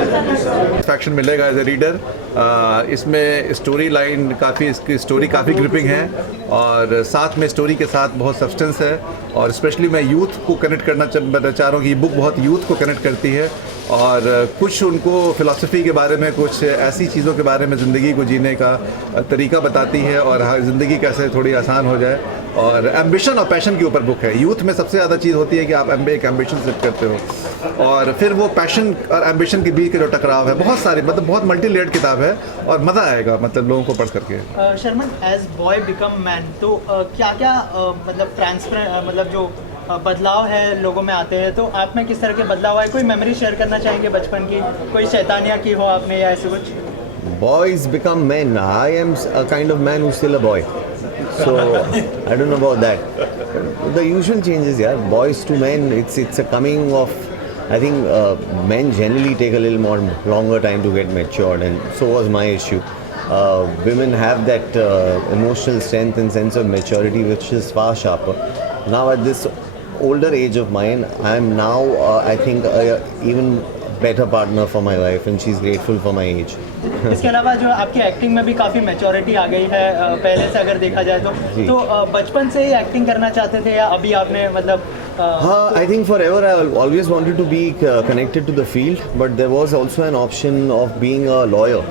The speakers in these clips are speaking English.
Satisfaction मिलेगा as a reader. इसमें story line काफ़ी, इसकी स्टोरी काफ़ी ग्रिपिंग है और साथ में स्टोरी के साथ बहुत सब्सटेंस है और स्पेशली मैं यूथ को कनेक्ट करना चाह रहा हूँ कि ये बुक बहुत यूथ को कनेक्ट करती है और कुछ उनको फ़िलासफ़ी के बारे में, कुछ ऐसी चीज़ों के बारे में ज़िंदगी को जीने का तरीका बताती है और ज़िंदगी कैसे थोड़ी आसान हो जाए। और एम्बिशन और पैशन के ऊपर बुक है। यूथ में सबसे ज़्यादा चीज़ होती है कि आप एक एम्बिशन सेट करते हो और फिर वो पैशन और एम्बिशन के बीच का जो टकराव है, बहुत सारी, मतलब बहुत मल्टी लेयर्ड किताब है और मज़ा आएगा मतलब लोगों को पढ़ करके। शर्मन, एज बॉय बिकम मैन, तो क्या क्या मतलब ट्रांसफर, मतलब जो बदलाव है लोगों में आते हैं, तो आप में किस तरह के बदलाव आए? कोई मेमोरी शेयर करना चाहेंगे बचपन की, कोई शैतानियाँ की हो आपने या ऐसे कुछ? Boys become men. I am a kind of man who's still a boy. So I don't know about that. The usual changes, yeah. Boys to men, it's a coming of. I think men generally take a little more longer time to get matured, and so was my issue. Women have that emotional strength and sense of maturity which is far sharper. Now at this older age of mine, I am now I think even better partner for my wife and she's grateful for my age. इसके अलावा जो आपकी acting में भी काफ़ी maturity आ गई है पहले से अगर देखा जाए तो बचपन से ही एक्टिंग करना चाहते थे या अभी आपने मतलब? हाँ, I think forever I always wanted to be connected to the field, but there was also an option of being a lawyer.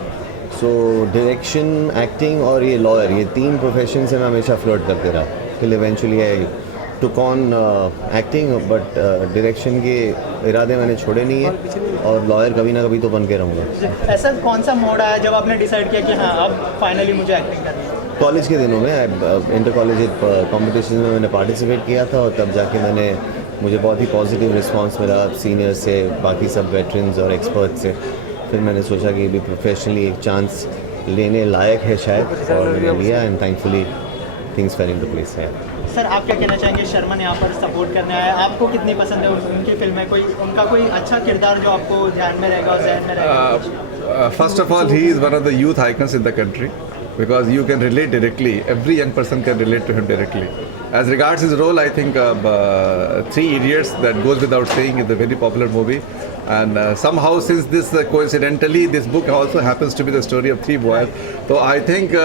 So direction, acting और ये lawyer, ये तीन प्रोफेशन से मैं हमेशा फ्लर्ट करते रहा till eventually I took on acting, but direction के इरादे मैंने छोड़े नहीं है और लॉयर कभी ना कभी तो बन के रहूँगा। ऐसा कौन सा मोड आया जब आपने डिसाइड किया कि हाँ अब फाइनली मुझे एक्टिंग करनी है? कॉलेज के दिनों में इंटर कॉलेज कॉम्पिटिशन में मैंने पार्टिसिपेट किया था और तब जाके मुझे बहुत ही पॉजिटिव रिस्पांस मिला सीनियर से, बाकी सब वेटरन्स और एक्सपर्ट से। फिर मैंने सोचा कि भी प्रोफेशनली एक चांस लेने लायक है शायद, और मैंने लिया and thankfully things fail into place है। सर, आप क्या कहना चाहेंगे? शर्मन यहाँ पर सपोर्ट करने आया, आपको कितनी पसंद है उनकी फिल्में? कोई उनका कोई अच्छा किरदार जो आपको ध्यान में रहेगा और जहन में रहेगा? First of all, he is one of the youth icons in the country because you can relate directly. Every young person can relate to him directly. As regards his role, I think Three Idiots, that goes without saying, is a very popular movie. And somehow, since this coincidentally, this book also happens to be the story of three boys. So I think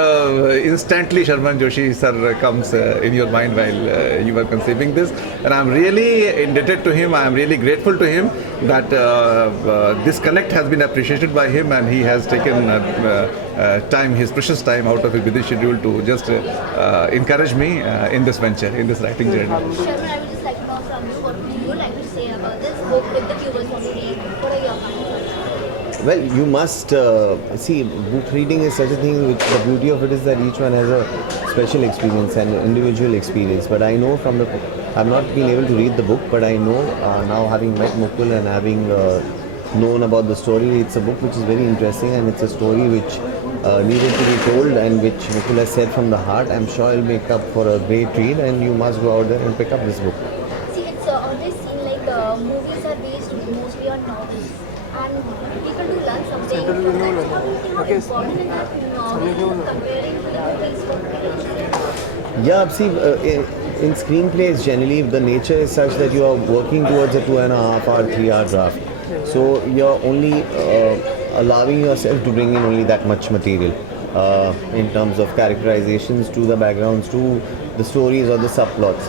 instantly Sharman Joshi sir comes in your mind while you were conceiving this. And I'm really indebted to him. I am really grateful to him that this connect has been appreciated by him and he has taken time, his precious time out of his busy schedule to just encourage me in this venture, in this writing journey. Sharman, I would just like to know from you, what would you like to say about this book if the viewers want to read? What are your comments? Well, you must see, book reading is such a thing which the beauty of it is that each one has a special experience and individual experience. But I know from I've not been able to read the book, but I know now, having met Mukul and having known about the story, it's a book which is very interesting and it's a story which needed to be told and which Mukul has said from the heart. I'm sure it'll make up for a great read and you must go out there and pick up this book. See, it's always seen like movies are based mostly on novels and people do learn something from that. How do you think how important is that novel comparing to the movies for creation? Yeah, see, in screenplays generally the nature is such that you are working towards a 2.5 hour, 3 hour draft. So you're only allowing yourself to bring in only that much material in terms of characterizations, to the backgrounds, to the stories or the subplots.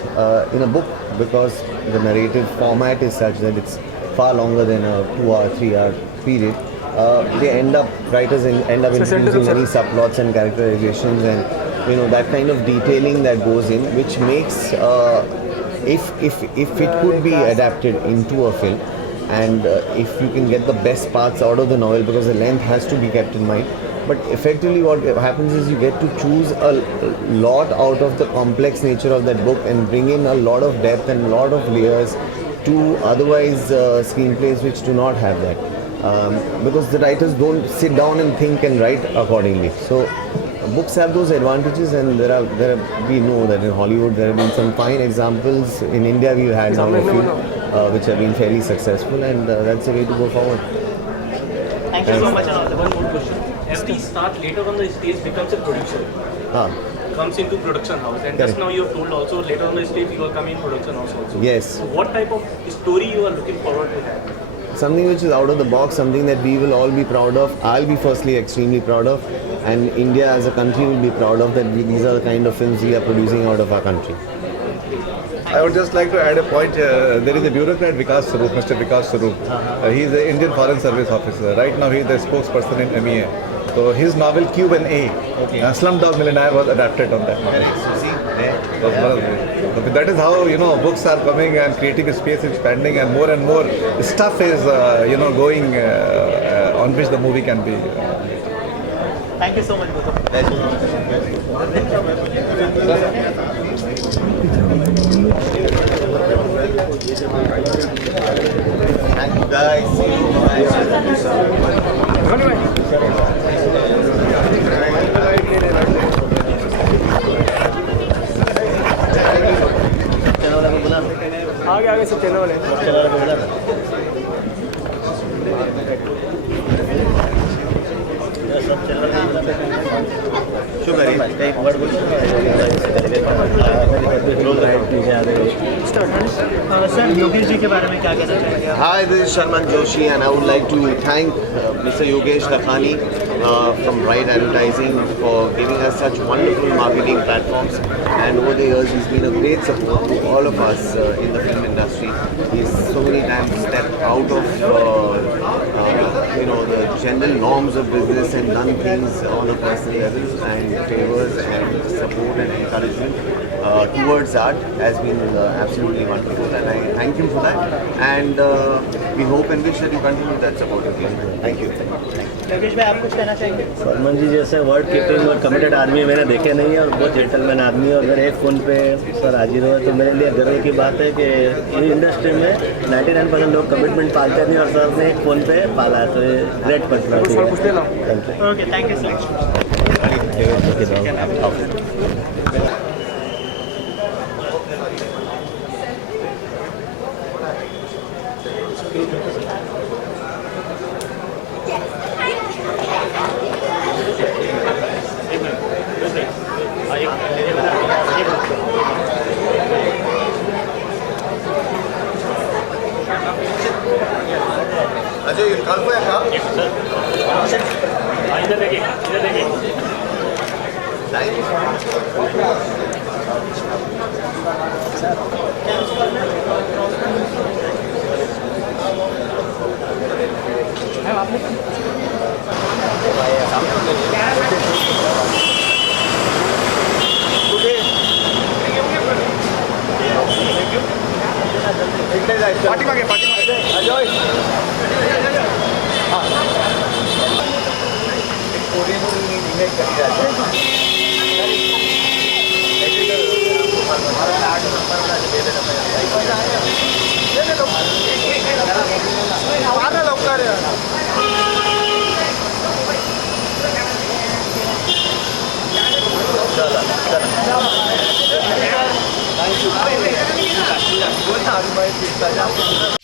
In a book, because the narrative format is such that it's far longer than a 2 hour, 3 hour period, writers end up introducing many subplots and characterizations and that kind of detailing that goes in, which makes if it could be adapted into a film, and if you can get the best parts out of the novel, because the length has to be kept in mind. But effectively what happens is you get to choose a lot out of the complex nature of that book and bring in a lot of depth and a lot of layers to otherwise screenplays which do not have that. Because the writers don't sit down and think and write accordingly. So books have those advantages, and we know that in Hollywood there have been some fine examples. In India we've had now a few which have been fairly successful, and that's the way to go forward. Thank you so much. One more question. Every start later on the stage becomes a producer. Comes into production house, and just now you have told also later on the stage you are coming in production house also. Yes. So what type of story you are looking forward to have? something which is out of the box, something that we will all be proud of. I'll be firstly extremely proud of, and India as a country will be proud of that. These are the kind of films we are producing out of our country. I would just like to add a point. There is a bureaucrat, Vikas Sarup, Mr. Vikas Sarup. He is an Indian Foreign Service officer. Right now, he is the spokesperson in MEA. So his novel Q and A, Slumdog Millionaire, was adapted on that. So that is how books are coming and creative space is expanding and more stuff is going on which the movie can be. Thank you so much, both of Thank you guys. आगे आगे सब channel वाले sir Yogesh ji के बारे में क्या कहना चाहेंगे आप? Hi, this is Sharman Joshi, and I would like to thank Mr. Yogesh Lakhani from Bright Advertising for giving us such wonderful marketing platforms. And over the years, he's been a great support to all of us in the film industry. He's so many times stepped out of the general norms of business and done things on a personal level, and favors and support and encouragement towards art has been absolutely wonderful, and I thank him for that. And we hope and wish that you continue that support again. Thank you. Yogesh भाई आप कुछ कहना चाहेंगे? शर्मन जी जैसे word keeping और committed आदमी मैंने देखे नहीं है और बहुत जेंटलमैन आदमी है, और अगर एक फ़ोन पे सर हाजिर हो तो मेरे लिए गर्व की बात है कि इस इंडस्ट्री में 99% लोग कमिटमेंट पालते नहीं और सर ने एक फ़ोन पे पाला है, तो ये ग्रेट पर्सनैलिटी है। Okay thank you so much. इधर देखिए, इधर देखिए। Thank you.